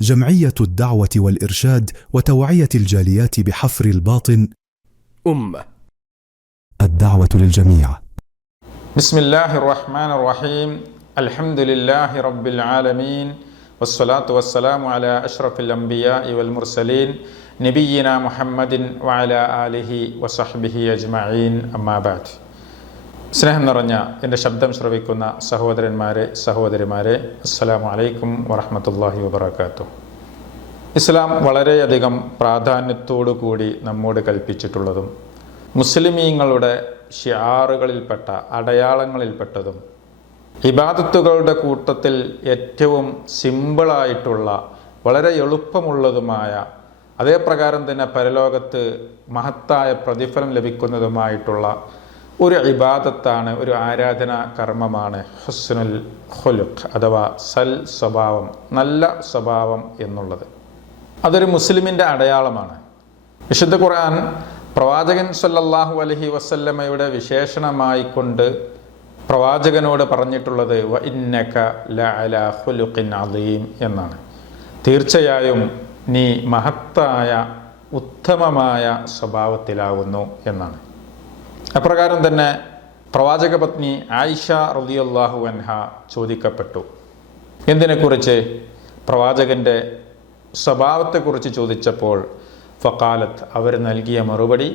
جمعية الدعوة والإرشاد وتوعية الجاليات بحفر الباطن الدعوة للجميع. بسم الله الرحمن الرحيم. الحمد لله رب العالمين، والصلاة والسلام على أشرف الأنبياء والمرسلين نبينا محمد وعلى آله وصحبه أجمعين. أما بعد. സ്നേഹം നിറഞ്ഞ എൻ്റെ ശബ്ദം ശ്രവിക്കുന്ന സഹോദരന്മാരെ, സഹോദരിമാരെ, അസ്സലാമു അലൈക്കും വറഹ്മത്തുള്ളാഹി വബറകാതുഹു. ഇസ്ലാം വളരെയധികം പ്രാധാന്യത്തോടു കൂടി നമ്മോട് കൽപ്പിച്ചിട്ടുള്ളതും മുസ്ലിമീങ്ങളുടെ ഷിആറുകളിൽപ്പെട്ട അടയാളങ്ങളിൽപ്പെട്ടതും ഇബാദത്തുകളുടെ കൂട്ടത്തിൽ ഏറ്റവും സിമ്പിളായിട്ടുള്ള വളരെ എളുപ്പമുള്ളതുമായ, അതേപ്രകാരം തന്നെ പരലോകത്ത് മഹത്തായ പ്രതിഫലം ലഭിക്കുന്നതുമായിട്ടുള്ള ഒരു ഇബാദത്താണ്, ഒരു ആരാധനാ കർമ്മമാണ് ഹുസ്നുൽ ഖുലുഖ് അഥവാ സൽ സ്വഭാവം, നല്ല സ്വഭാവം എന്നുള്ളത്. അതൊരു മുസ്ലിമിൻ്റെ അടയാളമാണ്. വിശുദ്ധ ഖുർആൻ പ്രവാചകൻ സല്ലല്ലാഹു അലൈഹി വസല്ലമയുടെ വിശേഷണമായി കൊണ്ട് പ്രവാചകനോട് പറഞ്ഞിട്ടുള്ളത് വ ഇന്നക ലഅലാ ഖുലുഖിൻ അദീം എന്നാണ്. തീർച്ചയായും നീ മഹത്തായ ഉത്തമമായ സ്വഭാവത്തിലാവുന്നു എന്നാണ്. അപ്രകാരം തന്നെ പ്രവാചക പത്നി ആയിഷ റളിയല്ലാഹു അൻഹ ചോദിക്കപ്പെട്ടു. എന്തിനെക്കുറിച്ച്? പ്രവാചകൻ്റെ സ്വഭാവത്തെക്കുറിച്ച് ചോദിച്ചപ്പോൾ ഫഖാലത്ത്, അവർ നൽകിയ മറുപടി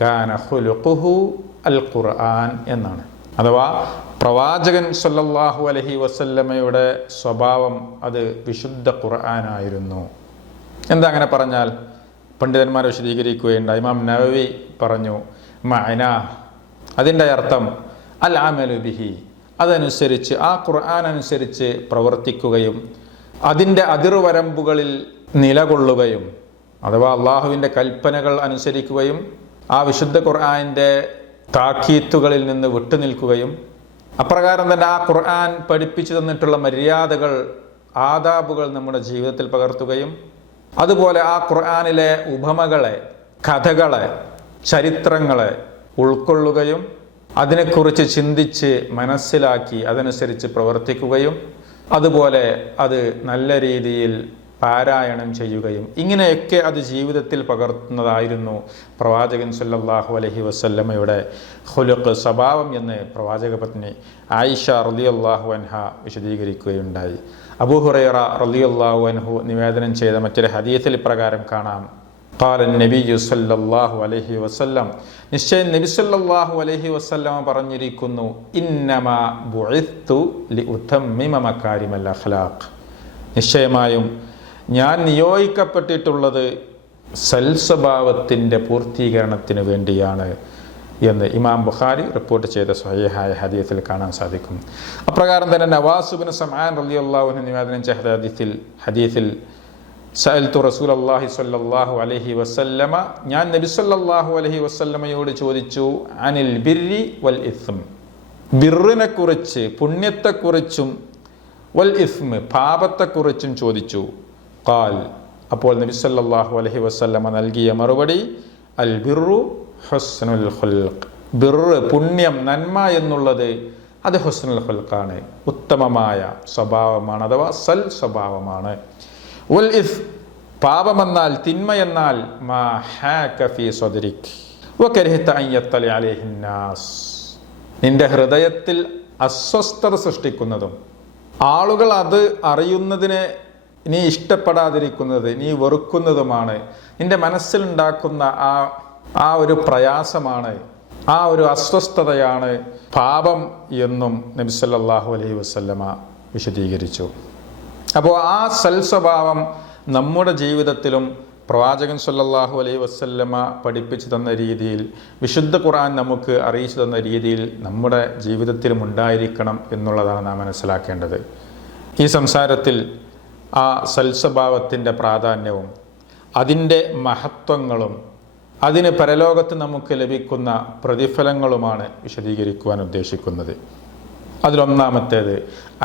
കാന ഖുലുഖുഹു അൽ ഖുർആൻ എന്നാണ്. അഥവാ പ്രവാചകൻ സല്ലല്ലാഹു അലൈഹി വസല്ലമയുടെ സ്വഭാവം അത് വിശുദ്ധ ഖുർആനായിരുന്നു. എന്താ അങ്ങനെ പറഞ്ഞാൽ? പണ്ഡിതന്മാർ വിശദീകരിക്കുകയുണ്ടായി. ഇമാം നവവി പറഞ്ഞു, മഅന, അതിൻ്റെ അർത്ഥം അൽ അമലു ബിഹി, അതനുസരിച്ച് ആ ഖുർആൻ അനുസരിച്ച് പ്രവർത്തിക്കുകയും അതിൻ്റെ അതിർവരമ്പുകളിൽ നിലകൊള്ളുകയും, അഥവാ അള്ളാഹുവിൻ്റെ കൽപ്പനകൾ അനുസരിക്കുകയും ആ വിശുദ്ധ ഖുർആനിൻ്റെ താക്കീത്തുകളിൽ നിന്ന് വിട്ടുനിൽക്കുകയും, അപ്രകാരം തന്നെ ആ ഖുർആൻ പഠിപ്പിച്ചു തന്നിട്ടുള്ള മര്യാദകൾ, ആദാബുകൾ നമ്മുടെ ജീവിതത്തിൽ പകർത്തുകയും, അതുപോലെ ആ ഖുർആനിലെ ഉപമകളെ, കഥകളെ, ചരിത്രങ്ങളെ ഉൾക്കൊള്ളുകയും അതിനെക്കുറിച്ച് ചിന്തിച്ച് മനസ്സിലാക്കി അതനുസരിച്ച് പ്രവർത്തിക്കുകയും, അതുപോലെ അത് നല്ല രീതിയിൽ പാരായണം ചെയ്യുകയും, ഇങ്ങനെയൊക്കെ അത് ജീവിതത്തിൽ പകർത്തുന്നതായിരുന്നു പ്രവാചകൻ സല്ലല്ലാഹു അലൈഹി വസല്ലമയുടെ ഖുലുഖ്, സ്വഭാവം എന്ന് പ്രവാചക പത്നി ആയിഷ റളിയല്ലാഹു അൻഹ വിശദീകരിക്കുകയുണ്ടായി. അബൂ ഹുറൈറ റളിയല്ലാഹു അൻഹു നിവേദനം ചെയ്ത മറ്റൊരു ഹദീസിൽ പ്രകാരം കാണാം, ഖാല നബിയ്യു സല്ലല്ലാഹു അലൈഹി വസല്ലം, നിശ്ചയം നബി സല്ലല്ലാഹു അലൈഹി വസല്ലം പറഞ്ഞിരിക്കുന്നു, ഇന്നമാ ബുഇത്തു ലിഉതമ്മിമ മകാരിമൽ അഖ്ലാഖ്, നിശ്ചയമായും ഞാൻ നിയോഗിക്കപ്പെട്ടിട്ടുള്ളത് സൽസ്വഭാവത്തിൻ്റെ പൂർത്തീകരണത്തിന് വേണ്ടിയാണ് എന്ന് ഇമാം ബുഖാരി റിപ്പോർട്ട് ചെയ്ത സ്വഹീഹായ ഹദീസിൽ കാണാൻ സാധിക്കും. അപ്രകാരം തന്നെ നവാസ് ഇബ്നു സമആൻ റളിയല്ലാഹു അൻഹു നിവേദനം ചെയ്ത ഹദീസിൽ സഅൽതു റസൂലല്ലാഹി സ്വല്ലല്ലാഹു അലൈഹി വസല്ലമ, ഞാൻ നബി സ്വല്ലല്ലാഹു അലൈഹി വസല്ലമയോട് ചോദിച്ചു, അനിൽ ബിർരി വൽ ഇസ്ം, ബിർറിനെ കുറിച്ച്, പുണ്യത്തെക്കുറിച്ചും, വൽ ഇസ്ം, പാപത്തെക്കുറിച്ചും ചോദിച്ചു. ഖാൽ, അപ്പോൾ നബി സല്ലല്ലാഹു അലൈഹി വസല്ലമ നൽകിയ മറുപടി അൽ ബിർറു ഹുസ്നുൽ ഖുൽഖ്, ബിർറ്, പുണ്യം, നന്മ എന്നുള്ളത് അത് ഹുസ്നുൽ ഖുൽഖാണ്, ഉത്തമമായ സ്വഭാവമാണ്, അഥവാ സൽ സ്വഭാവമാണ്. വൽ ഇസ്, പാപമെന്നാൽ, തിന്മയെന്നാൽ മാ ഹാക ഫീ സദ്രിക് വകരിഹത അൻ യത്തലി അലൈഹി നാസ്, നിന്റെ ഹൃദയത്തിൽ അസ്വസ്ഥത സൃഷ്ടിക്കുന്നതും ആളുകൾ അത് അറിയുന്നതിനെ നീ ഇഷ്ടപ്പെടാതിരിക്കുന്നത്, നീ വെറുക്കുന്നതുമാണ്, നിന്റെ മനസ്സിലുണ്ടാക്കുന്ന ആ ഒരു പ്രയാസമാണ്, ആ ഒരു അസ്വസ്ഥതയാണ് പാപം എന്നും നബി സല്ലല്ലാഹു അലൈഹി വസല്ലമ വിശദീകരിച്ചു. അപ്പോൾ ആ സൽസ്വഭാവം നമ്മുടെ ജീവിതത്തിലും പ്രവാചകൻ സല്ലല്ലാഹു അലൈഹി വസല്ലമ പഠിപ്പിച്ചു തന്ന രീതിയിൽ, വിശുദ്ധ ഖുർആൻ നമുക്ക് അറിയിച്ചു തന്ന രീതിയിൽ നമ്മുടെ ജീവിതത്തിലും ഉണ്ടായിരിക്കണം എന്നുള്ളതാണ് നാം മനസ്സിലാക്കേണ്ടത്. ഈ സംസാരത്തിൽ ആ സൽസ്വഭാവത്തിൻ്റെ പ്രാധാന്യവും അതിൻ്റെ മഹത്വങ്ങളും അതിന് പരലോകത്ത് നമുക്ക് ലഭിക്കുന്ന പ്രതിഫലങ്ങളുമാണ് വിശദീകരിക്കുവാൻ ഉദ്ദേശിക്കുന്നത്. അതിലൊന്നാമത്തേത്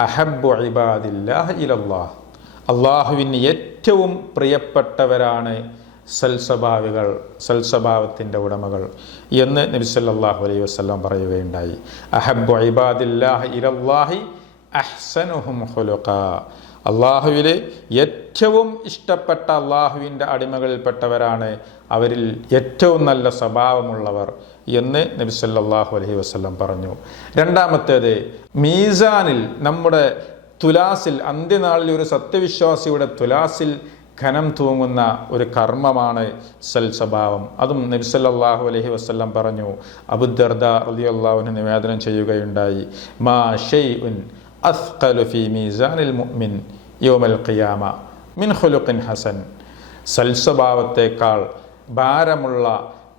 അഹബ്ബു ഇബാദില്ലാഹി ഇലല്ലാഹ്, അള്ളാഹുവിന് ഏറ്റവും പ്രിയപ്പെട്ടവരാണ് സൽസ്വഭാവികൾ, സൽസ്വഭാവത്തിൻ്റെ ഉടമകൾ എന്ന് നബി സല്ലല്ലാഹു അലൈഹി വസല്ലം പറയുകയുണ്ടായി. അഹബ്ബു ഇബാദില്ലാഹി ഇലല്ലാഹി അഹ്സനുഹും ഖുലുഖാ, അള്ളാഹുവിൽ ഏറ്റവും ഇഷ്ടപ്പെട്ട അള്ളാഹുവിൻ്റെ അടിമകളിൽപ്പെട്ടവരാണ് അവരിൽ ഏറ്റവും നല്ല സ്വഭാവമുള്ളവർ എന്ന് നബി സല്ലല്ലാഹു അലൈഹി വസല്ലം പറഞ്ഞു. രണ്ടാമത്തേത്, മീസാനിൽ, നമ്മുടെ തുലാസിൽ, അന്ത്യനാളിൽ ഒരു സത്യവിശ്വാസിയുടെ തുലാസിൽ ഖനം തൂങ്ങുന്ന ഒരു കർമ്മമാണ് സൽസ്വഭാവം. അതും നബി സല്ലല്ലാഹു അലൈഹി വസല്ലം പറഞ്ഞു. അബൂദർദ റളിയല്ലാഹു അൻഹു നിവേദനം ചെയ്യുകയുണ്ടായി, മാ ഷൈഉൻ അസ്ഖലു ഫീ മീസാനിൽ മുഅ്മിൻ യൗമൽ ഖിയാമ മിൻ ഖുലുഖിൻ ഹസൻ. സൽസ്വഭാവത്തേക്കാൾ ഭാരമുള്ള,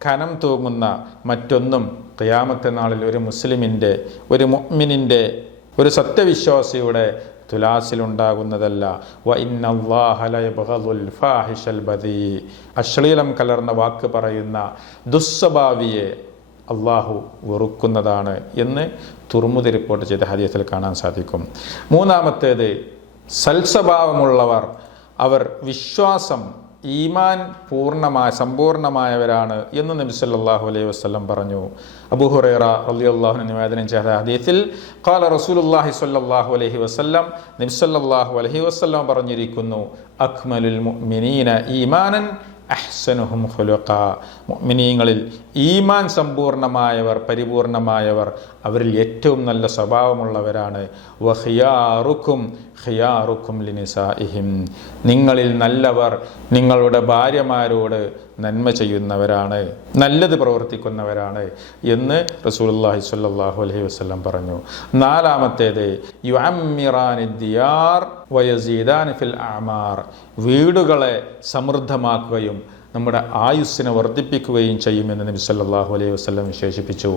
ഖനം തൂങ്ങുന്ന മറ്റൊന്നും ഖിയാമത്ത് നാളിൽ ഒരു മുസ്ലിമിൻ്റെ, ഒരു മുഅ്മിനിൻ്റെ, ഒരു സത്യവിശ്വാസിയുടെ തുലാസിലുണ്ടാകുന്നതല്ല. വ ഇന്നല്ലാഹ ലയബ്ഗദുൽ ഫാഹിഷൽ ബദീ. അശ്ലീലം കലർന്ന വാക്ക് പറയുന്ന ദുസ്വഭാവിയെ അള്ളാഹു വെറുക്കുന്നതാണ് എന്ന് തുർമുദി റിപ്പോർട്ട് ചെയ്ത ഹദീസിൽ കാണാൻ സാധിക്കും. മൂന്നാമത്തേത്, സൽസ്വഭാവമുള്ളവർ, അവർ വിശ്വാസം, ഈമാൻ സമ്പൂർണമായവരാണ് എന്ന് നബി സല്ലല്ലാഹു അലൈഹി വസല്ലം പറഞ്ഞു. അബൂ ഹുറൈറ റളിയല്ലാഹു അൻഹു നിവേദനം ചെയ്ത ഹദീസിൽ ഖാല റസൂലുള്ളാഹി സ്വല്ലല്ലാഹു അലൈഹി വസല്ലം, നബി സല്ലല്ലാഹു അലൈഹി വസല്ലം പറഞ്ഞിരിക്കുന്നു, അക്മലുൽ മുഅ്മിനീന ഈമാനൻ അഹ്സനുഹും ഖുലുഖ. മുഅ്മിനീങ്ങളിൽ ഈമാൻ സമ്പൂർണമായവർ, പരിപൂർണമായവർ, അവരിൽ ഏറ്റവും നല്ല സ്വഭാവമുള്ളവരാണ്. വഖിയാറുക്കും ഖിയാറുക്കും ലിനിസാഇഹിം. നിങ്ങളിൽ നല്ലവർ നിങ്ങളുടെ ഭാര്യമാരോട് നന്മ ചെയ്യുന്നവരാണ്, നല്ലത് പ്രവർത്തിക്കുന്നവരാണ് എന്ന് റസൂലുള്ളാഹി സ്വല്ലല്ലാഹു അലൈഹി വസല്ലം പറഞ്ഞു. നാലാമത്തേത്, യുഅമ്മിറാനിദ് ദിയാർ വയസീദാൻ ഫിൽ അഅമാർ. വീടുകളെ സമൃദ്ധമാക്കുകയും നമ്മുടെ ആയുസ്സിനെ വർദ്ധിപ്പിക്കുകയും ചെയ്യുമെന്ന് നബി സല്ലല്ലാഹു അലൈഹി വസല്ലം വിശേഷിപ്പിച്ചു.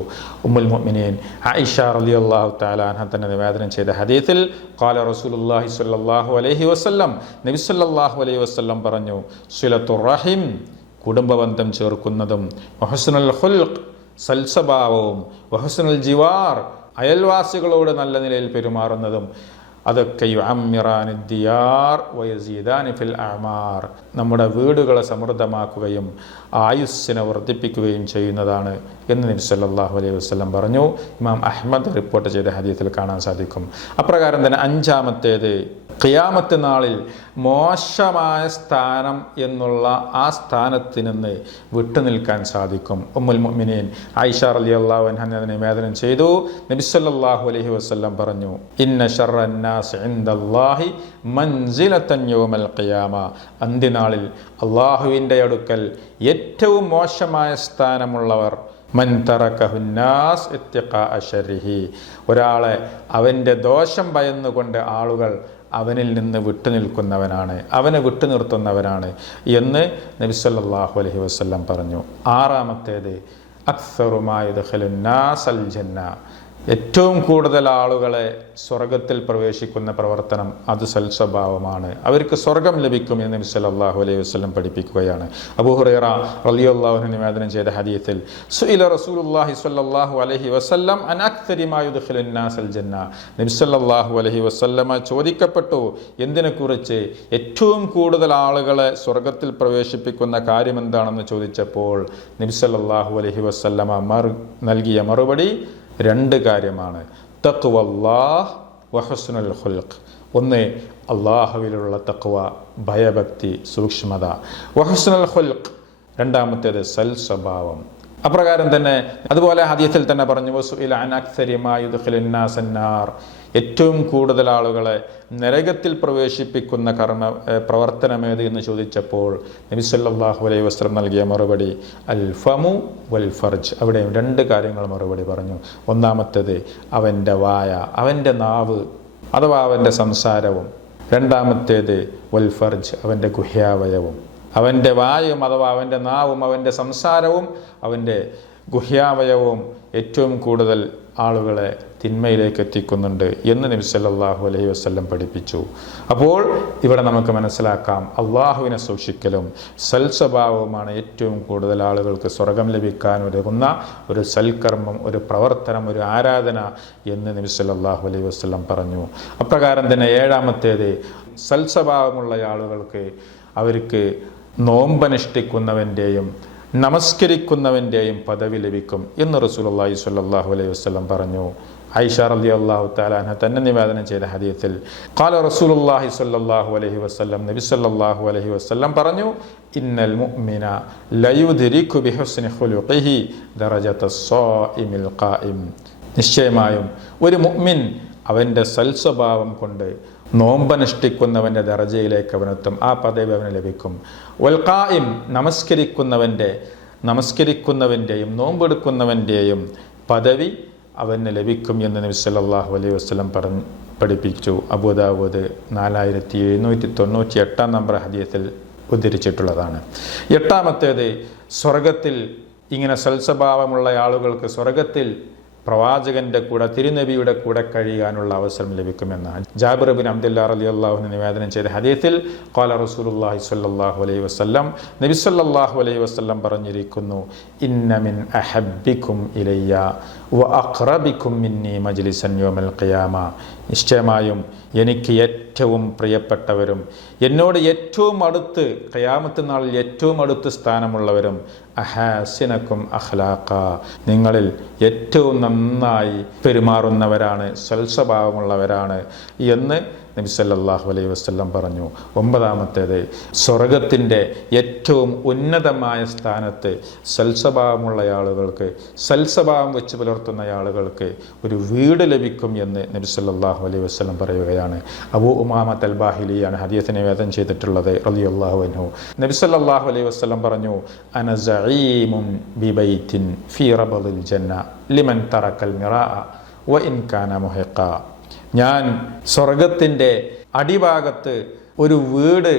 ഉമ്മുൽ മുഅ്മിനീൻ ആയിഷ റളിയല്ലാഹു തആല അൻഹ തന്നെ നിവേദനം ചെയ്ത ഹദീസിൽ ഖാല റസൂലുള്ളാഹി സ്വല്ലല്ലാഹു അലൈഹി വസല്ലം, നബി സല്ലല്ലാഹു അലൈഹി വസല്ലം പറഞ്ഞു, സിലത്തുർ റഹിം, കുടുംബബന്ധം ചേർക്കുന്നതും, വഹുസ്നുൽ ഖുൽഖ്, സൽസ്വഭാവവും, വഹുസ്നുൽ ജിവാർ, അയൽവാസികളോട് നല്ല നിലയിൽ പെരുമാറുന്നതും, അതൊക്കെ യുഅമ്മിറാനിദ് ദിയാർ വയസീദാനി ഫിൽ അഅമാർ, നമ്മുടെ വീടുകളെ സമൃദ്ധമാക്കുകയും ആയുസ്സിനെ വർദ്ധിപ്പിക്കുകയും ചെയ്യുന്നതാണ് എന്ന് നബി സല്ലല്ലാഹു അലൈഹി വസല്ലം പറഞ്ഞു. ഇമാം അഹ്മദ് റിപ്പോർട്ട് ചെയ്ത ഹദീസിൽ കാണാൻ സാധിക്കും. അപ്രകാരം തന്നെ അഞ്ചാമത്തേത്, ഖിയാമത്ത് നാളിൽ മോശമായ സ്ഥാനം എന്നുള്ള ആ സ്ഥാനത്ത് നിന്ന് വിട്ടുനിൽക്കാൻ സാധിക്കും. ഉമ്മുൽ മുഅ്മിനീൻ ആയിഷ റളിയല്ലാഹു അൻഹ അതിനെ നിവേദനം ചെയ്തു. നബി സല്ലല്ലാഹു അലൈഹി വസല്ലം പറഞ്ഞു, ഇന്ന ശർറൻ നാസ് ഇൻദല്ലാഹി മൻസിലതൻ യൗമൽ ഖിയാമ. അന്ത്യനാളിൽ അല്ലാഹുവിൻ്റെ അടുക്കൽ ഏറ്റവും മോശമായ സ്ഥാനമുള്ളവർ മൻ തറകഹുന്നാസ് ഇത്തിഖാഅ ശർരിഹി. ഒരാളെ അവൻ്റെ ദോഷം ഭയന്നുകൊണ്ട് ആളുകൾ അവനിൽ നിന്ന് വിട്ടുനിൽക്കുന്നവനാണ്, അവനെ വിട്ടുനിർത്തുന്നവനാണ് എന്ന് നബി സല്ലല്ലാഹു അലൈഹി വസല്ലം പറഞ്ഞു. ആറാമത്തേത്, അക്സറു മാ യദ്ഖുലുൻ നാസൽ ജന്ന. ഏറ്റവും കൂടുതൽ ആളുകളെ സ്വർഗത്തിൽ പ്രവേശിക്കുന്ന പ്രവർത്തനം അത് സൽസ്വഭാവമാണ്, അവർക്ക് സ്വർഗം ലഭിക്കും എന്ന് നബി സല്ലല്ലാഹു അലൈഹി വസല്ലം പഠിപ്പിക്കുകയാണ്. അബൂ ഹുറൈറ റളിയല്ലാഹു അൻഹു നിവേദനം ചെയ്ത ഹദീസിൽ സുഇല റസൂലുള്ളാഹി സ്വല്ലല്ലാഹു അലൈഹി വസല്ലം അൻ അക്സരി മാ യുദ്ഖിലുൻ നാസൽ ജന്ന. നബി സല്ലല്ലാഹു അലൈഹി വസല്ലമ ചോദിക്കപ്പെട്ടു, എന്തിനെക്കുറിച്ച്? ഏറ്റവും കൂടുതൽ ആളുകളെ സ്വർഗത്തിൽ പ്രവേശിപ്പിക്കുന്ന കാര്യം എന്താണെന്ന് ചോദിച്ചപ്പോൾ നബി സല്ലല്ലാഹു അലൈഹി വസല്ലമ നൽകിയ മറുപടി രണ്ട് കാര്യമാണ്. തഖ്വല്ലാഹ് വഹുസ്നുൽ ഖുൽഖ്. ഒന്ന്, അള്ളാഹുവിലുള്ള തഖ്വ, ഭയഭക്തി, സൂക്ഷ്മത. വഹുസ്നുൽ ഖുൽഖ്, രണ്ടാമത്തേത് സൽസ്വഭാവം. അപ്രകാരം തന്നെ അതുപോലെ ഹദീസിൽ തന്നെ പറഞ്ഞു, വസുഇല അൻ അക്സരി മാ യുദ്ഖിലുൻ നാസൻ നാർ. ഏറ്റവും കൂടുതൽ ആളുകളെ നരകത്തിൽ പ്രവേശിപ്പിക്കുന്ന പ്രവർത്തനമേത് എന്ന് ചോദിച്ചപ്പോൾ നബി സല്ലല്ലാഹു അലൈഹി വസല്ലം നൽകിയ മറുപടി അൽ ഫമു വൽ ഫർജ്. അവിടെയും രണ്ട് കാര്യങ്ങൾ മറുപടി പറഞ്ഞു. ഒന്നാമത്തേത് അവൻ്റെ വായ, അവൻ്റെ നാവ് അഥവാ അവൻ്റെ സംസാരവും. രണ്ടാമത്തേത് വൽ ഫർജ്, അവൻ്റെ ഗുഹ്യാവയവും. അവൻ്റെ വായും അഥവാ അവൻ്റെ നാവും അവൻ്റെ സംസാരവും അവൻ്റെ ഗുഹ്യാവയവും ഏറ്റവും കൂടുതൽ ആളുകളെ തിന്മയിലേക്ക് എത്തിക്കുന്നുണ്ട് എന്ന് നബി സല്ലല്ലാഹു അലൈഹി വസല്ലം പഠിപ്പിച്ചു. അപ്പോൾ ഇവിടെ നമുക്ക് മനസ്സിലാക്കാം, അള്ളാഹുവിനെ സൂക്ഷിക്കലും സൽസ്വഭാവവുമാണ് ഏറ്റവും കൂടുതൽ ആളുകൾക്ക് സ്വർഗം ലഭിക്കാൻ ഒരുങ്ങുന്ന ഒരു സൽക്കർമ്മം, ഒരു പ്രവർത്തനം, ഒരു ആരാധന എന്ന് നബി സല്ലല്ലാഹു അലൈഹി വസല്ലം പറഞ്ഞു. അപ്രകാരം തന്നെ ഏഴാമത്തേത്, സൽസ്വഭാവമുള്ള ആളുകൾക്ക് അവർക്ക് നോമ്പനുഷ്ഠിക്കുന്നവൻ്റെയും നമസ്കരിക്കുന്നവൻ്റെയും പദവി ലഭിക്കും എന്ന് റസൂലുള്ളാഹി സ്വല്ലല്ലാഹു അലൈഹി വസല്ലം പറഞ്ഞു. ആയിഷ റളിയല്ലാഹു തആല അൻഹ തന്നെ നിവേദനം ചെയ്ത ഹദീസിൽ ഖാല റസൂലുള്ളാഹി സ്വല്ലല്ലാഹു അലൈഹി വസല്ലം, നബി സല്ലല്ലാഹു അലൈഹി വസല്ലം പറഞ്ഞു, ഇന്നൽ മുഅ്മിന ലയുദ്രികു ബിഹുസ്നി ഖുലുഖിഹി ദറജതസ് സ്വാഇമിൽ ഖായിം. നിശ്ചയമായും ഒരു മുഅ്മിൻ അവൻ്റെ സൽസ്വഭാവം കൊണ്ട് നോമ്പനുഷ്ഠിക്കുന്നവൻ്റെ ദറജയിലേക്ക് അവനെത്തും, ആ പദവി അവന് ലഭിക്കും. വൽ ഖായിം, നമസ്കരിക്കുന്നവൻ്റെയും നോമ്പെടുക്കുന്നവൻ്റെയും പദവി അവന് ലഭിക്കും എന്ന് നബി സല്ലല്ലാഹു അലൈഹി വസല്ലം പഠിപ്പിച്ചു. അബൂദാവൂദ് 4798 നമ്പർ ഹദീസിൽ ഉദ്ധരിച്ചിട്ടുള്ളതാണ്. 8-ാമത്തേത്, സ്വർഗത്തിൽ ഇങ്ങനെ സൽസ്വഭാവമുള്ള ആളുകൾക്ക് സ്വർഗത്തിൽ പ്രവാചകന്റെ കൂടെ, തിരുനബിയുടെ കൂടെ കഴിയാനുള്ള അവസരം ലഭിക്കുമെന്നാണ് ജാബിർ ബിൻ അബ്ദുല്ലാ റളിയല്ലാഹു അൻഹു നിവേദനം ചെയ്ത ഹദീസിൽ ഖാല റസൂലുള്ളാഹി സ്വല്ലല്ലാഹു അലൈഹി വസല്ലം, നബി സല്ലല്ലാഹു അലൈഹി വസല്ലം പറഞ്ഞിരിക്കുന്നു, ഇന്ന മിൻ അഹബ്ബിക്കും ഇലയ്യ വ അഖ്റബിക്കും മിന്നി മജ്ലിസൻ യൗമൽ ഖിയാമ. നിശ്ചയമായും എനിക്ക് ഏറ്റവും പ്രിയപ്പെട്ടവരും എന്നോട് ഏറ്റവും അടുത്ത്, ഖിയാമത്ത് നാളിൽ ഏറ്റവും അടുത്ത് സ്ഥാനമുള്ളവരും അഹാസിനക്കും അഖ്ലാഖ, നിങ്ങളിൽ ഏറ്റവും നന്നായി പെരുമാറുന്നവരാണ്, സൽസ്വഭാവമുള്ളവരാണ് എന്ന് നബി സല്ലല്ലാഹു അലൈഹി വസല്ലം പറഞ്ഞു. 9-ാമത്തേത്, സ്വർഗത്തിൻ്റെ ഏറ്റവും ഉന്നതമായ സ്ഥാനത്ത് സൽസ്വഭാവമുള്ള ആളുകൾക്ക്, സൽസ്വഭാവം വെച്ച് പുലർത്തുന്ന ആളുകൾക്ക് ഒരു വീട് ലഭിക്കും എന്ന് നബി സല്ലല്ലാഹു അലൈഹി വസല്ലം പറയുകയാണ്. അബൂ ഉമാമത്ത് അൽ ബാഹിലിയാണ് ഹദീസ് നിവേദനം ചെയ്തിട്ടുള്ളത് റളിയല്ലാഹു അൻഹു. നബി സല്ലല്ലാഹു അലൈഹി വസല്ലം പറഞ്ഞു, അന സഈമുൻ ബിബൈത്തിൻ ഫീ റബദിൽ ജന്ന ലിമൻ തറക്കൽ മിറാഅ വ ഇൻ കാന മുഹിഖ. ഞാൻ സ്വർഗത്തിൻ്റെ അടിഭാഗത്ത് ഒരു വീട്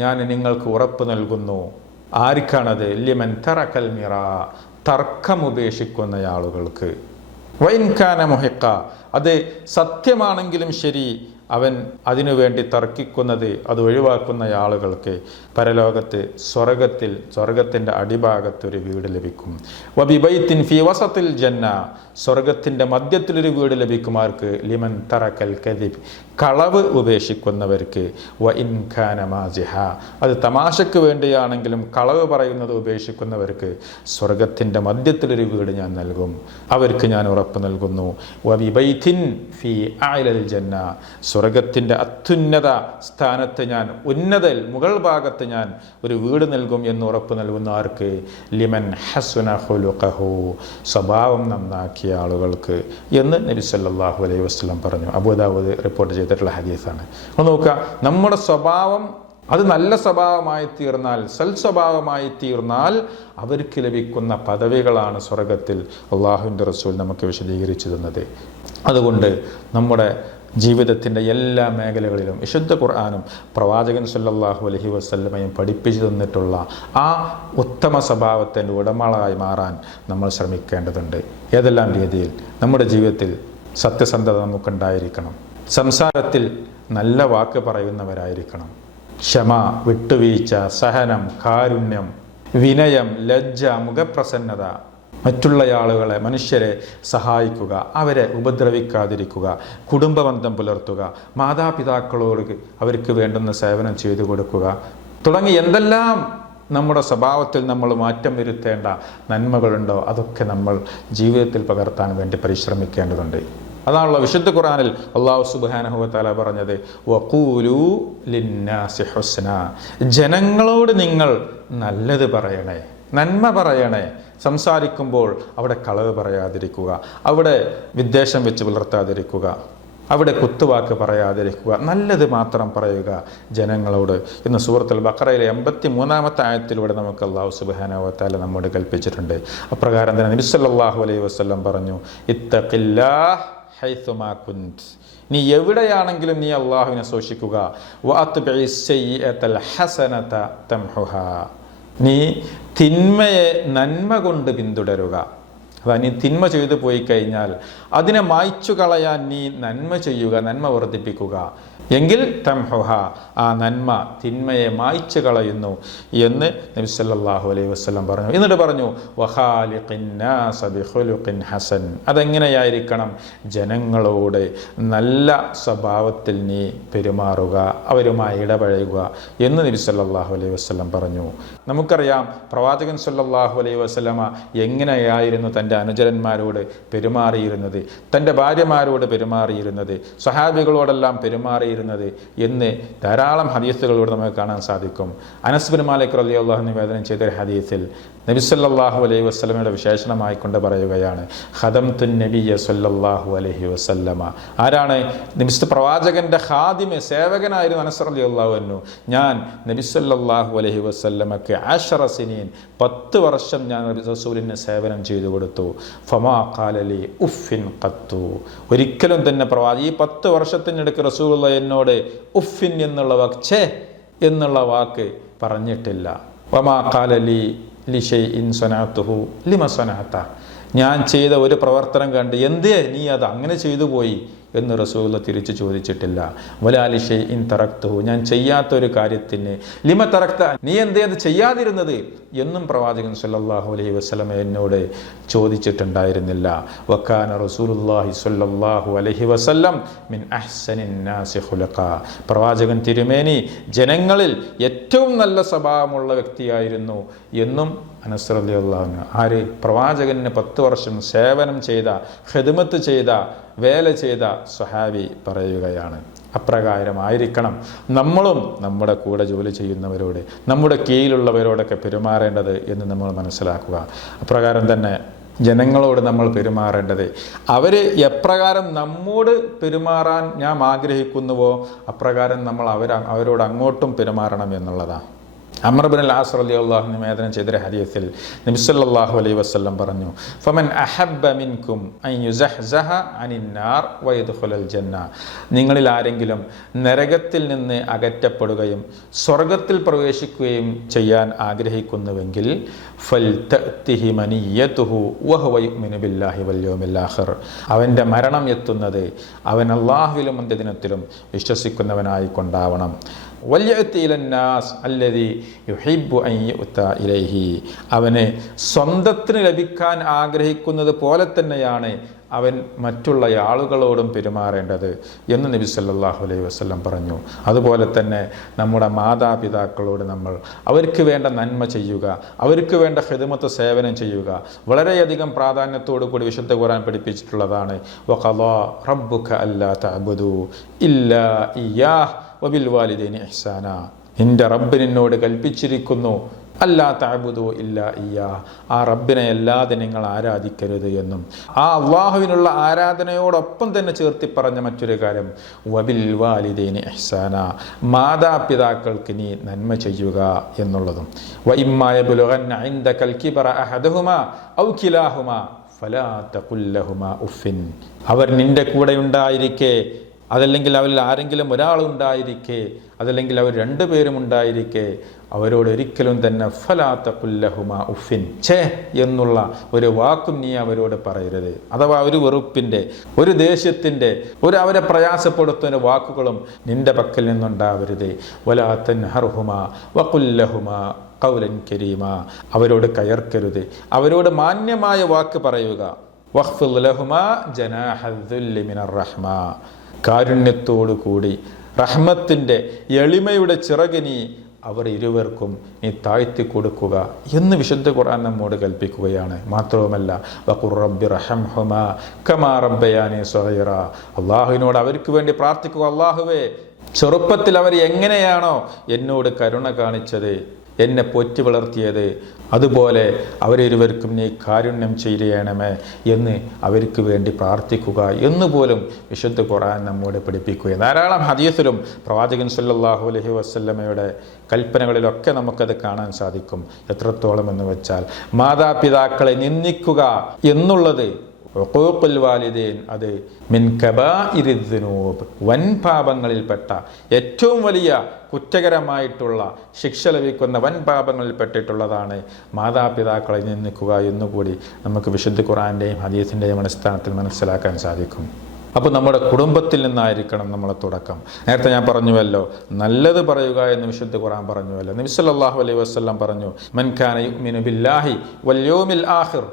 ഞാൻ നിങ്ങൾക്ക് ഉറപ്പ് നൽകുന്നു. ആർക്കാണത്? ലിമൻ തറക്കൽ മിറാ, തർക്കം ഉപേക്ഷിക്കുന്ന ആളുകൾക്ക്. വൈൻ കാന മുഹിഖ, അത് സത്യമാണെങ്കിലും ശരി, അവൻ അതിനുവേണ്ടി തർക്കിക്കുന്നത്, അത് ഒഴിവാക്കുന്ന ആളുകൾക്ക് പരലോകത്ത് സ്വർഗത്തിൻ്റെ അടിഭാഗത്ത് ഒരു വീട് ലഭിക്കും. വബിബൈത്തിൻ ഫി വസത്തിൽ ജന്ന, സ്വർഗത്തിൻ്റെ മധ്യത്തിലൊരു വീട് ലഭിക്കുമാർക്ക്. ലിമൻ തറക്കൽ കദിബ്, കളവ് ഉപേക്ഷിക്കുന്നവർക്ക്. വ ഇൻ ഖാന മാസിഹ, അത് തമാശക്ക് വേണ്ടിയാണെങ്കിലും കളവ് പറയുന്നത് ഉപേക്ഷിക്കുന്നവർക്ക് സ്വർഗത്തിൻ്റെ മധ്യത്തിലൊരു വീട് ഞാൻ നൽകും, അവർക്ക് ഞാൻ ഉറപ്പ് നൽകുന്നു. വബിബൈത്തിൻ ഫി അഅലൽ ജന്ന, സ്വർഗത്തിൻ്റെ അത്യുന്നത സ്ഥാനത്ത് ഞാൻ, മുകൾ ഭാഗത്ത് ഞാൻ ഒരു വീട് നൽകും എന്ന് ഉറപ്പ് നൽകുന്ന ആർക്ക്? ലിമൻ ഹസുന ഖുലുഖഹു, സ്വഭാവം നന്നാക്കിയ ആളുകൾക്ക് എന്ന് നബി സല്ലല്ലാഹു അലൈഹി വസല്ലം പറഞ്ഞു. അബൂദാവൂദ് റിപ്പോർട്ട് ചെയ്തിട്ടുള്ള ഹദീസാണ്. ഒന്ന് നോക്കുക, നമ്മുടെ സ്വഭാവം അത് നല്ല സ്വഭാവമായി തീർന്നാൽ, സൽസ്വഭാവമായി തീർന്നാൽ അവർക്ക് ലഭിക്കുന്ന പദവികളാണ് സ്വർഗത്തിൽ അള്ളാഹുവിൻ്റെ റസൂൽ നമുക്ക് വിശദീകരിച്ചു തന്നത്. അതുകൊണ്ട് നമ്മുടെ ജീവിതത്തിൻ്റെ എല്ലാ മേഖലകളിലും വിശുദ്ധ ഖുർആനും പ്രവാചകൻ സല്ലല്ലാഹു അലൈഹി വസല്ലമയും പഠിപ്പിച്ചു തന്നിട്ടുള്ള ആ ഉത്തമ സ്വഭാവത്തിൻ്റെ ഉടമകളായി മാറാൻ നമ്മൾ ശ്രമിക്കേണ്ടതുണ്ട്. ഏതെല്ലാം രീതിയിൽ? നമ്മുടെ ജീവിതത്തിൽ സത്യസന്ധത നമുക്കുണ്ടായിരിക്കണം, സംസാരത്തിൽ നല്ല വാക്ക് പറയുന്നവരായിരിക്കണം, ക്ഷമ, വിട്ടുവീഴ്ച, സഹനം, കാരുണ്യം, വിനയം, ലജ്ജ, മുഖപ്രസന്നത, മറ്റുള്ള ആളുകളെ, മനുഷ്യരെ സഹായിക്കുക, അവരെ ഉപദ്രവിക്കാതിരിക്കുക, കുടുംബബന്ധം പുലർത്തുക, മാതാപിതാക്കളോട് അവർക്ക് വേണ്ടുന്ന സേവനം ചെയ്തു കൊടുക്കുക തുടങ്ങി എന്തെല്ലാം നമ്മുടെ സ്വഭാവത്തിൽ നമ്മൾ മാറ്റം വരുത്തേണ്ട നന്മകളുണ്ടോ അതൊക്കെ നമ്മൾ ജീവിതത്തിൽ പകർത്താൻ വേണ്ടി പരിശ്രമിക്കേണ്ടതുണ്ട്. അതാണല്ലോ വിശുദ്ധ ഖുർആനിൽ അല്ലാഹു സുബ്ഹാനഹു വ തആല പറഞ്ഞത്, വഖൂലു ലിന്നാസി ഹുസ്ന, ജനങ്ങളോട് നിങ്ങൾ നല്ലത് പറയണേ, നന്മ പറയണേ. സംസാരിക്കുമ്പോൾ അവിടെ കളവ് പറയാതിരിക്കുക, അവിടെ വിദ്വേഷം വെച്ച് പുലർത്താതിരിക്കുക, അവിടെ കുത്തുവാക്ക് പറയാതിരിക്കുക, നല്ലത് മാത്രം പറയുക ജനങ്ങളോട് എന്ന് സൂറത്തുൽ ബഖറയിലെ 83-ാമത്തെ ആയത്തിലൂടെ നമുക്ക് അല്ലാഹു സുബ്ഹാനഹു വ തആല നമ്മോട് കൽപ്പിച്ചിട്ടുണ്ട്. അപ്രകാരം തന്നെ നബി സല്ലല്ലാഹു അലൈഹി വസല്ലം പറഞ്ഞു, ഇത്തഖില്ലാഹ് ഹൈസുമാ കുന്റ്, നീ എവിടെയാണെങ്കിലും നീ അള്ളാഹുവിനെ സൂക്ഷിക്കുക. വഅത്ബിഇസ് സയ്യിഅത്തൽ ഹസനത തംഹുഹാ, നീ തിന്മയെ നന്മ കൊണ്ട് പിന്തുടരുക. അതാ, നീ തിന്മ ചെയ്തു പോയി കഴിഞ്ഞാൽ അതിനെ മായ്ച്ചു കളയാൻ നീ നന്മ ചെയ്യുക, നന്മ വർദ്ധിപ്പിക്കുക. എങ്കിൽ തംഹുഹ, ആ നന്മ തിന്മയെ മായ്ച്ചു കളയുന്നു എന്ന് നബി സല്ലല്ലാഹു അലൈഹി വസല്ലം പറഞ്ഞു. എന്നിട്ട് പറഞ്ഞു വഖാലിഖിൻ നാസ ബിഖുലുഖിൻ ഹസൻ, അതെങ്ങനെയായിരിക്കണം? ജനങ്ങളോട് നല്ല സ്വഭാവത്തിൽ നീ പെരുമാറുക, അവരുമായി ഇടപഴകുക എന്ന് നബി സല്ലല്ലാഹു അലൈഹി വസല്ലം പറഞ്ഞു. നമുക്കറിയാം പ്രവാചകൻ സല്ലല്ലാഹു അലൈഹി വസല്ലമ എങ്ങനെയായിരുന്നു തൻ്റെ അനുചരന്മാരോട് പെരുമാറിയിരുന്നത്, തൻ്റെ ഭാര്യമാരോട് പെരുമാറിയിരുന്നത്, സ്വഹാബികളോടെല്ലാം പെരുമാറിയിരുന്നത് എന്ന് ധാരാളം ഹദീസുകളിലൂടെ നമുക്ക് കാണാൻ സാധിക്കും. അനസ് ബിൻ മാലിക് റളിയല്ലാഹു അൻഹു നിവേദനം ചെയ്ത ഒരു ഹദീസിൽ നബി സല്ലല്ലാഹു അലൈഹി വസല്ലമയുടെ വിശേഷണമായി കൊണ്ട് പറയുകയാണ്, ഖദംതുൻ നബിയ്യ സല്ലല്ലാഹു അലൈഹി വസല്ലമ. ആരാണ്? പ്രവാചകന്റെ ഖാദിമ്, സേവകനായിരുന്നു അനസ് റളിയല്ലാഹു അൻഹു. ഞാൻ നബി സല്ലല്ലാഹു അലൈഹി വസല്ലമക്ക് 10 സിനീൻ, 10 വർഷം ഞാൻ റസൂലിന് സേവനം ചെയ്തു കൊടുത്തു. ഫമാ ഖാല ലി ഉഫിൻ ഖത്തു, ഒരിക്കലും തന്നെ ഈ 10 വർഷത്തിനിടയ്ക്ക് റസൂലുള്ളാഹി എന്നോട് ഉഫിൻ എന്നുള്ള വാക്ക്, എന്നുള്ള വാക്ക് പറഞ്ഞിട്ടില്ല. വമാ ഖാല ലി ലിശൈഇൻ സനഅതുഹു ലിമ സനഅത, ഞാൻ ചെയ്ത ഒരു പ്രവർത്തനം കണ്ട് എന്തേ നീ അത് അങ്ങനെ ചെയ്തു പോയി എന്ന് റസൂലുള്ളാഹി തിരിച്ചു ചോദിച്ചിട്ടില്ല. വലാ ലിശൈഇൻ തറക്തുഹു, ഞാൻ ചെയ്യാത്ത ഒരു കാര്യത്തിന് ലിമ തറക്ത, നീ എന്തേ അത് ചെയ്യാതിരുന്നത് എന്നും പ്രവാചകൻ സല്ലല്ലാഹു അലൈഹി വസല്ലം എന്നോട് ചോദിച്ചിട്ടുണ്ടായിരുന്നില്ല. വകാന റസൂലുള്ളാഹി സല്ലല്ലാഹു അലൈഹി വസല്ലം മിൻ അഹ്സനിൻ നാസി ഖുലഖ, പ്രവാചകൻ തിരുമേനി ജനങ്ങളിൽ ഏറ്റവും നല്ല സ്വഭാവമുള്ള വ്യക്തിയായിരുന്നു എന്നും അനസ് റളിയല്ലാഹു അൻഹു, ആര്? പ്രവാചകന് 10 വർഷം സേവനം ചെയ്ത, ഖിദ്മത്ത് ചെയ്ത, വേല ചെയ്ത സ്വഹാബി പറയുകയാണ്. അപ്രകാരമായിരിക്കണം നമ്മളും നമ്മുടെ കൂടെ ജോലി ചെയ്യുന്നവരോട്, നമ്മുടെ കീഴിലുള്ളവരോടൊക്കെ പെരുമാറേണ്ടത് എന്ന് നമ്മൾ മനസ്സിലാക്കുക. അപ്രകാരം തന്നെ ജനങ്ങളോട് നമ്മൾ പെരുമാറേണ്ടത്, അവർ എപ്രകാരം നമ്മോട് പെരുമാറാൻ നാം ആഗ്രഹിക്കുന്നുവോ അപ്രകാരം നമ്മൾ അവരോട് അങ്ങോട്ടും പെരുമാറണം എന്നുള്ളതാണ്. അംർ ഇബ്നുൽ അൽ-ആസ് റളിയല്ലാഹു അൻഹു നിവേദനം ചെയ്ത ഹദീസിൽ നബി സല്ലല്ലാഹു അലൈഹി വസല്ലം പറഞ്ഞു, ഫമൻ അഹബ്ബ മിൻകും അൻ യുസഹ്സഹ അനിൻ നാർ വയദ്ഖുലൽ ജന്ന, നിങ്ങളിൽ ആരെങ്കിലും നരകത്തിൽ നിന്ന് അകറ്റപ്പെടുകയും സ്വർഗ്ഗത്തിൽ പ്രവേശിക്കുകയും ചെയ്യാൻ ആഗ്രഹിക്കുന്നുവെങ്കിൽ ഫൽതഅതിഹി മനിയതുഹു വഹുവ യുഅ്മിനു ബില്ലാഹി വൽ യൗമിൽ ആഖിർ, അവൻ്റെ മരണം എത്തുന്നത് അവൻ അല്ലാഹുവിലും അന്ത്യദിനത്തിലും വിശ്വസിക്കുന്നവനായി കൊണ്ടാവണം. വല്യഅതി ഇലന്നാസ് അല്ലദി യുഹിബ്ബു അൻ യുഅത ഇലൈഹി, അവനെ സ്വന്തത്തിന് ലഭിക്കാൻ ആഗ്രഹിക്കുന്നത് പോലെ തന്നെയാണ് അവൻ മറ്റുള്ള ആളുകളോടും പെരുമാറേണ്ടത് എന്ന് നബി സല്ലല്ലാഹു അലൈഹി വസല്ലം പറഞ്ഞു. അതുപോലെ തന്നെ നമ്മുടെ മാതാപിതാക്കളോട് നമ്മൾ അവർക്ക് വേണ്ട നന്മ ചെയ്യുക, അവർക്ക് വേണ്ട ഖിദ്മത്ത് സേവനം ചെയ്യുക വളരെയധികം പ്രാധാന്യത്തോടു കൂടി വിശുദ്ധ ഖുർആൻ പഠിപ്പിച്ചിട്ടുള്ളതാണ്. വഖളാ റബ്ബുക അല്ലാ തഅബുദു ഇല്ലാ ഇയ്യാഹ് വബിൽ വാലിദൈനി ഇഹ്സാന, നിന്റെ റബ്ബ് നിന്നോട് കൽപ്പിച്ചിരിക്കുന്നു അല്ലാ തഅബുദു ഇല്ലാ ഇയ്യാ, ആ റബ്ബിനെ അല്ലാതെ നിങ്ങൾ ആരാധിക്കരുത് എന്നും, ആ അള്ളാഹുവിനുള്ള ആരാധനയോടൊപ്പം തന്നെ ചേർത്തി പറഞ്ഞ മറ്റൊരു കാര്യം വബിൽ വാലിദൈനി ഇഹ്സാന, മാതാപിതാക്കൾക്ക് നീ നന്മ ചെയ്യുക എന്നുള്ളതും. വഇമ്മാ യബ്ലുഗന്ന ഇൻദകൽ കിബറ അഹദുഹുമാ ഔ കിലാഹുമാ ഫലാ തഖുൽ ലഹുമാ ഉഫിൻ, അവർ നിന്റെ കൂടെ ഉണ്ടായിരിക്കെ, അതല്ലെങ്കിൽ അവരിൽ ആരെങ്കിലും ഒരാളുണ്ടായിരിക്കെ, അതല്ലെങ്കിൽ അവർ 2 പേരും ഉണ്ടായിരിക്കെ, അവരോട് ഒരിക്കലും തന്നെ ഫലാ തഖുൽ ലഹുമാ ഉഫിൻ, ഛേ എന്നുള്ള ഒരു വാക്കും നീ അവരോട് പറയരുത്. അഥവാ ഒരു വെറുപ്പിൻ്റെ, ഒരു ദേഷ്യത്തിൻ്റെ, അവരെ പ്രയാസപ്പെടുത്തുന്ന വാക്കുകളും നിന്റെ പക്കൽ നിന്നുണ്ടാവരുത്. വലാ തൻഹർഹുമാ വഖുൽ ലഹുമാ ഖൗലൻ കരീമാ, അവരോട് കയർക്കരുത്, അവരോട് മാന്യമായ വാക്ക് പറയുക. വഖ്ഫിദ് ലഹുമാ ജനാഹദ്ദുല്ലി മിനർ റഹ്മാ, കാരുണ്യത്തോടു കൂടി റഹ്മത്തിൻ്റെ എളിമയുടെ ചിറകിനി അവർ ഇരുവർക്കും നീ താഴ്ത്തി കൊടുക്കുക എന്ന് വിശുദ്ധ ഖുർആൻ നമ്മോട് കൽപ്പിക്കുകയാണ്. മാത്രവുമല്ല വഖുർ റബ്ബി റഹംഹുമാ കമാ റബ്ബയാനി സഗീറ, അള്ളാഹുവിനോട് അവർക്ക് വേണ്ടി പ്രാർത്ഥിക്കുക, അള്ളാഹുവേ ചെറുപ്പത്തിൽ അവർ എങ്ങനെയാണോ എന്നോട് കരുണ കാണിച്ചത്, എന്നെ പോറ്റി വളർത്തിയത്, അതുപോലെ അവരിരുവർക്കും നീ കാരുണ്യം ചെയ്യണമേ എന്ന് അവർക്ക് വേണ്ടി പ്രാർത്ഥിക്കുക എന്നുപോലും വിശുദ്ധ ഖുർആൻ നമ്മോട് പഠിപ്പിക്കുകയും ധാരാളം ഹദീസിലും പ്രവാചകൻ സല്ലല്ലാഹു അലൈഹി വസല്ലമയുടെ കൽപ്പനകളിലൊക്കെ നമുക്കത് കാണാൻ സാധിക്കും. എത്രത്തോളം എന്ന് വെച്ചാൽ മാതാപിതാക്കളെ നിന്ദിക്കുക എന്നുള്ളത് ഉഖൂഖുൽ വാലിദൈൻ, അത് മിൻ കബാഇരിദ് ദുനൂബ്, വൻ പാപങ്ങളിൽപ്പെട്ട ഏറ്റവും വലിയ കുറ്റകരമായിട്ടുള്ള ശിക്ഷ ലഭിക്കുന്ന വൻ പാപങ്ങളിൽപ്പെട്ടിട്ടുള്ളതാണ് മാതാപിതാക്കളെ നിന്ദിക്കുക എന്നുകൂടി നമുക്ക് വിശുദ്ധ ഖുർആന്റെയും ഹദീസിൻ്റെയും അടിസ്ഥാനത്തിൽ മനസ്സിലാക്കാൻ സാധിക്കും. അപ്പോൾ നമ്മുടെ കുടുംബത്തിൽ നിന്നായിരിക്കണം നമ്മളെ തുടക്കം. നേരത്തെ ഞാൻ പറഞ്ഞുവല്ലോ, നല്ലത് പറയുക എന്ന് വിശുദ്ധ ഖുർആൻ പറഞ്ഞുവല്ലോ. നബി സല്ലല്ലാഹു അലൈഹി വസല്ലം പറഞ്ഞു, മൻ കാന യുഅ്മിനു ബില്ലാഹി വൽ യൗമിൽ ആഖിർ,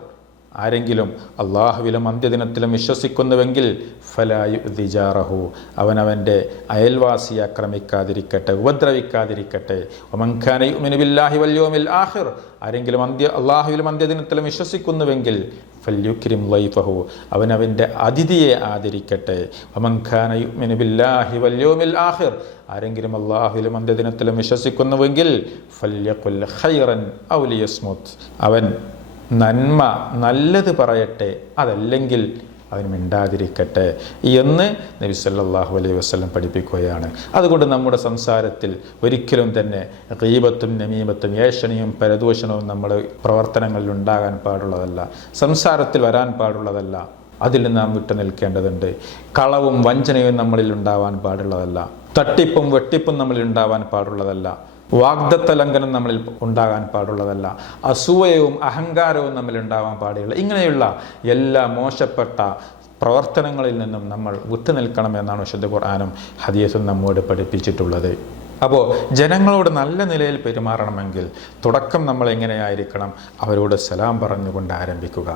ആരെങ്കിലും അള്ളാഹുവിലും അന്ത്യദിനത്തിലും വിശ്വസിക്കുന്നുവെങ്കിൽ ഫലാ യുഅ്ദി ജാറഹു, അവനവൻ്റെ അയൽവാസിയെ ആക്രമിക്കാതിരിക്കട്ടെ, ഉപദ്രവിക്കാതിരിക്കട്ടെ. വമൻ കാന യുഅ്മിനു ബില്ലാഹി വൽ യൗമിൽ ആഖിർ, ആരെങ്കിലും അള്ളാഹുവിലും അന്ത്യദിനത്തിലും വിശ്വസിക്കുന്നുവെങ്കിൽ ഫല്യുക്രിം ലൈഫഹു, അവനവൻ്റെ അതിഥിയെ ആദരിക്കട്ടെ. വമൻ കാന യുഅ്മിനു ബില്ലാഹി വൽ യൗമിൽ ആഖിർ, ആരെങ്കിലും അള്ളാഹുവിലും അന്ത്യദിനത്തിലും വിശ്വസിക്കുന്നുവെങ്കിൽ ഫല്യഖുൽ ഖൈറൻ ഔ ലിയസ്മുത്, അവൻ നന്മ നല്ലത് പറയട്ടെ, അതല്ലെങ്കിൽ അവൻ മിണ്ടാതിരിക്കട്ടെ എന്ന് നബി സല്ലല്ലാഹു അലൈഹി വസല്ലം പഠിപ്പിക്കുകയാണ്. അതുകൊണ്ട് നമ്മുടെ സംസാരത്തിൽ ഒരിക്കലും തന്നെ ഗീബത്തും നമീമത്തും ഏഷണിയും പരദൂഷണവും നമ്മുടെ പ്രവർത്തനങ്ങളിൽ ഉണ്ടാകാൻ പാടുള്ളതല്ല, സംസാരത്തിൽ വരാൻ പാടുള്ളതല്ല. അതിൽ നാം വിട്ടു നിൽക്കേണ്ടതുണ്ട്. കളവും വഞ്ചനയും നമ്മളിൽ ഉണ്ടാവാൻ പാടുള്ളതല്ല, തട്ടിപ്പും വെട്ടിപ്പും നമ്മളിൽ ഉണ്ടാവാൻ പാടുള്ളതല്ല, വാഗ്ദത്ത ലംഘനം നമ്മളിൽ ഉണ്ടാകാൻ പാടുള്ളതല്ല, അസൂയവും അഹങ്കാരവും നമ്മിൽ ഉണ്ടാവാൻ പാടില്ല. ഇങ്ങനെയുള്ള എല്ലാ മോശപ്പെട്ട പ്രവർത്തനങ്ങളിൽ നിന്നും നമ്മൾ വിട്ടുനിൽക്കണമെന്നാണ് വിശുദ്ധ ഖുർആനും ഹദീസും നമ്മോട് പഠിപ്പിച്ചിട്ടുള്ളത്. അപ്പോൾ ജനങ്ങളോട് നല്ല നിലയിൽ പെരുമാറണമെങ്കിൽ തുടക്കം നമ്മൾ എങ്ങനെയായിരിക്കണം? അവരോട് സലാം പറഞ്ഞുകൊണ്ട് ആരംഭിക്കുക.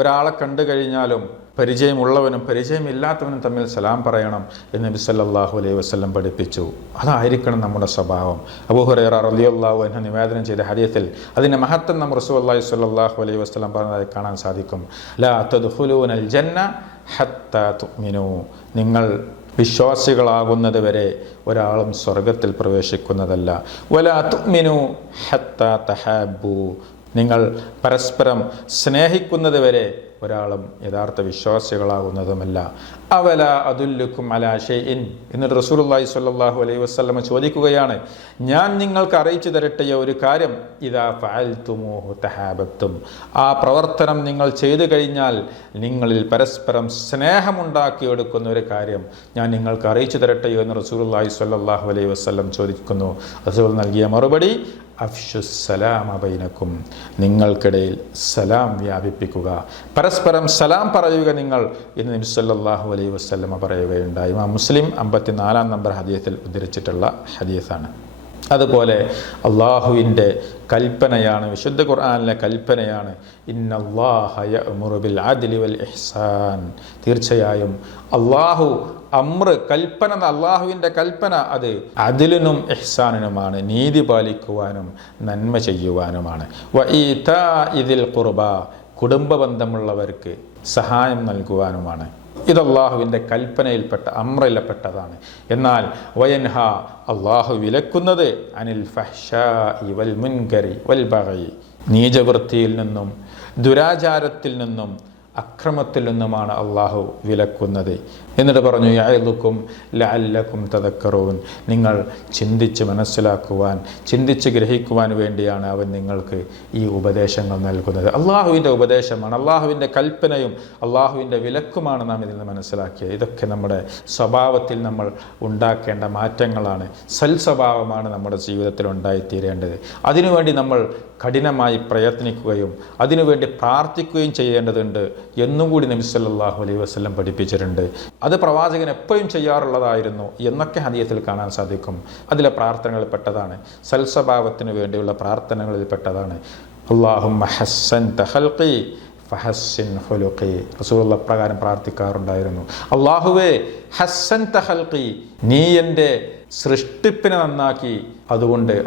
ഒരാളെ കണ്ടു കഴിഞ്ഞാലും പരിചയമുള്ളവനും പരിചയമില്ലാത്തവനും തമ്മിൽ സലാം പറയണം എന്ന് നബി സല്ലല്ലാഹു അലൈഹി വസല്ലം പഠിപ്പിച്ചു. അതായിരിക്കണം നമ്മുടെ സ്വഭാവം. അബൂ ഹുറൈറ റളിയല്ലാഹു അൻഹു നിവേദനം ചെയ്ത ഹദീസിൽ അതിൻ്റെ മഹത്വം നാം റസൂലുള്ളാഹി സ്വല്ലല്ലാഹു അലൈഹി വസല്ലം പറഞ്ഞതായി കാണാൻ സാധിക്കും. ലാ തദ്ഖുലൂനൽ ജന്ന ഹത്താ തുഅ്മിനൂ, നിങ്ങൾ വിശ്വാസികളാകുന്നത് വരെ ഒരാളും സ്വർഗത്തിൽ പ്രവേശിക്കുന്നതല്ല. വലാ തുഅ്മിനൂ ഹത്താ തഹാബ്ബൂ, നിങ്ങൾ പരസ്പരം സ്നേഹിക്കുന്നത് വരെ ഒരാളും യഥാർത്ഥ വിശ്വാസികളാകുന്നതുമല്ല. അവല അദുല്ലുക്കും അലാ ഷൈഇൻ, എന്നിട്ട് റസൂലുള്ളാഹി സ്വല്ലല്ലാഹു അലൈഹി വസല്ലം ചോദിക്കുകയാണ്, ഞാൻ നിങ്ങൾക്ക് അറിയിച്ചു തരട്ടെയോ ഒരു കാര്യം? ഇദാ ഫഅൽതുമൂഹു തഹാബത്തും, ആ പ്രവർത്തനം നിങ്ങൾ ചെയ്തു കഴിഞ്ഞാൽ നിങ്ങളിൽ പരസ്പരം സ്നേഹമുണ്ടാക്കിയെടുക്കുന്ന ഒരു കാര്യം ഞാൻ നിങ്ങൾക്ക് അറിയിച്ചു തരട്ടെയോ എന്ന് റസൂലുള്ളാഹി സ്വല്ലല്ലാഹു അലൈഹി വസല്ലം ചോദിക്കുന്നു. റസൂൽ നൽകിയ മറുപടി, അഫ്ഷുസ്സലാമ ബൈനക്കും, നിങ്ങൾക്കിടയിൽ സലാം വ്യാപിപ്പിക്കുക, പരസ്പരം സലാം പറയുക നിങ്ങൾ എന്ന് നബി സല്ലല്ലാഹു അലൈഹി വസല്ലമ പറയുകയുണ്ടായി. ഇമാം മുസ്ലിം 54-ാം നമ്പർ ഹദീസിൽ ഉദ്ധരിച്ചിട്ടുള്ള ഹദീസാണ്. അതുപോലെ അള്ളാഹുവിൻ്റെ കൽപ്പനയാണ്, വിശുദ്ധ ഖുർആനിലെ കൽപ്പനയാണ്, ഇന്നല്ലാഹ യഅ്മുറു ബിൽ അദ്ലി വൽ ഇഹ്സാൻ, തീർച്ചയായും അള്ളാഹുവിൻ്റെ കൽപ്പന അത് അദ്ലിനും ഇഹ്സാനിനുമാണ്, നീതി പാലിക്കുവാനും നന്മ ചെയ്യുവാനുമാണ്. വഇതാഇദിൽ ഖുർബ, കുടുംബ ബന്ധമുള്ളവർക്ക് സഹായം നൽകുവാനുമാണ്. ഇത് അള്ളാഹുവിൻ്റെ കൽപ്പനയിൽപ്പെട്ട അമ്രിൽപ്പെട്ടതാണ്. എന്നാൽ വയൻഹ, അള്ളാഹു വിലക്കുന്നത് അനിൽ ഫഹ്ശാഇ വൽ മുൻകരി വൽ ബഗി, നീചവൃത്തിയിൽ നിന്നും ദുരാചാരത്തിൽ നിന്നും അക്രമത്തിൽ നിന്നുമാണ് അള്ളാഹു വിലക്കുന്നത്. എന്നിട്ട് പറഞ്ഞു, യഅ്ദുക്കും ലഅല്ലക്കും തദക്കറൂൻ, നിങ്ങൾ ചിന്തിച്ച് മനസ്സിലാക്കുവാൻ, ചിന്തിച്ച് ഗ്രഹിക്കുവാൻ വേണ്ടിയാണ് അവൻ നിങ്ങൾക്ക് ഈ ഉപദേശങ്ങൾ നൽകുന്നത്. അള്ളാഹുവിൻ്റെ ഉപദേശമാണ്, അള്ളാഹുവിൻ്റെ കൽപ്പനയും അള്ളാഹുവിൻ്റെ വിലക്കുമാണ് നാം ഇതിൽ നിന്ന് മനസ്സിലാക്കിയത്. ഇതൊക്കെ നമ്മുടെ സ്വഭാവത്തിൽ നമ്മൾ ഉണ്ടാക്കേണ്ട മാറ്റങ്ങളാണ്. സൽസ്വഭാവമാണ് നമ്മുടെ ജീവിതത്തിൽ ഉണ്ടായിത്തീരേണ്ടത്. അതിനുവേണ്ടി നമ്മൾ കഠിനമായി പ്രയത്നിക്കുകയും അതിനുവേണ്ടി പ്രാർത്ഥിക്കുകയും ചെയ്യേണ്ടതുണ്ട് എന്നും കൂടി നബി സല്ലല്ലാഹു അലൈഹി വസല്ലം പഠിപ്പിച്ചിട്ടുണ്ട്. അത് പ്രവാചകൻ എപ്പോഴും ചെയ്യാറുള്ളതായിരുന്നു എന്നൊക്കെ ഹദീസിൽ കാണാൻ സാധിക്കും. അതിലെ പ്രാർത്ഥനകളിൽ പെട്ടതാണ്, സൽസ്വഭാവത്തിന് വേണ്ടിയുള്ള പ്രാർത്ഥനകളിൽ പെട്ടതാണ്. അല്ലാഹുമ്മ ഹസ്സൻത ഖൽഖി ഫഹസ്സിൻ ഖുലുഖി, റസൂലുള്ളാഹി പ്രകാരം പ്രാർത്ഥിക്കാറുണ്ടായിരുന്നു. അല്ലാഹുവേ ഹസ്സൻത ഖൽഖി, നീ എൻ്റെ സൃഷ്ടിപ്പിനെ നന്നാക്കി,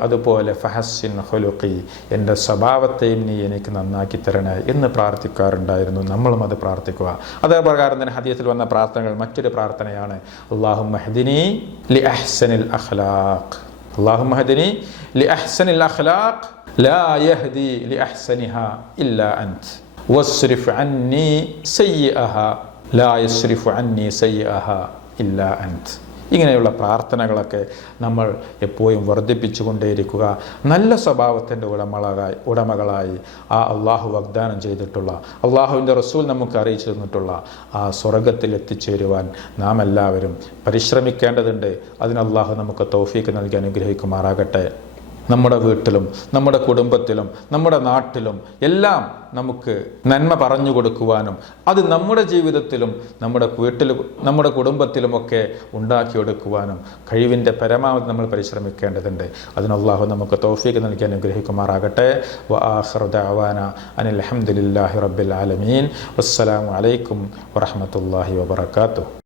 അതുപോലെ ഫഹസ്സിൻ ഖുലുഖി, എൻ്റെ സ്വഭാവത്തെയും നീ എനിക്ക് നന്നാക്കി തരണേ എന്ന് പ്രാർത്ഥിക്കാറുണ്ടായിരുന്നു. നമ്മളും അത് പ്രാർത്ഥിക്കുക. അതേ പ്രകാരം തന്നെ ഹദീസിൽ വന്ന പ്രാർത്ഥനകൾ മറ്റൊരു പ്രാർത്ഥനയാണ്, അല്ലാഹുമ്മ ഹ്ദിനി ലി അഹ്സനിൽ അഖ്ലാഖ്, അല്ലാഹുമ്മ ഹ്ദിനി ലി അഹ്സനിൽ അഖ്ലാഖ് ലാ യഹ്ദി ലി അഹ്സനിഹാ ഇല്ലാ അൻത് വസ്രിഫ് അന്നി സയ്യിഅഹാ ലാ യസ്രിഫ് അന്നി സയ്യിഅഹാ ഇല്ലാ അൻത്. ഇങ്ങനെയുള്ള പ്രാർത്ഥനകളൊക്കെ നമ്മൾ എപ്പോഴും വർദ്ധിപ്പിച്ചുകൊണ്ടേയിരിക്കുക. നല്ല സ്വഭാവത്തിൻ്റെ ഉടമകളായി ആ അള്ളാഹു വാഗ്ദാനം ചെയ്തിട്ടുള്ള, അള്ളാഹുവിൻ്റെ റസൂൽ നമുക്ക് അറിയിച്ചു തന്നിട്ടുള്ള ആ സ്വർഗത്തിൽ എത്തിച്ചേരുവാൻ നാം എല്ലാവരും പരിശ്രമിക്കേണ്ടതുണ്ട്. അതിന് അള്ളാഹു നമുക്ക് തൗഫീക്ക് നൽകി അനുഗ്രഹിക്കുമാറാകട്ടെ. നമ്മുടെ വീട്ടിലും നമ്മുടെ കുടുംബത്തിലും നമ്മുടെ നാട്ടിലും എല്ലാം നമുക്ക് നന്മ പറഞ്ഞു കൊടുക്കുവാനും അത് നമ്മുടെ ജീവിതത്തിലും നമ്മുടെ വീട്ടിലും നമ്മുടെ കുടുംബത്തിലുമൊക്കെ ഉണ്ടാക്കിയെടുക്കുവാനും കഴിവിൻ്റെ പരമാവധി നമ്മൾ പരിശ്രമിക്കേണ്ടതുണ്ട്. അതിന് അല്ലാഹു നമുക്ക് തൗഫീഖ് നൽകി അനുഗ്രഹിക്കുമാറാകട്ടെ. വആഖിറു ദഅവാന അനിൽ ഹംദുലില്ലാഹി റബ്ബിൽ ആലമീൻ. വസ്സലാമു അലൈക്കും വറഹ്മത്തുള്ളാഹി വബറകാതുഹു.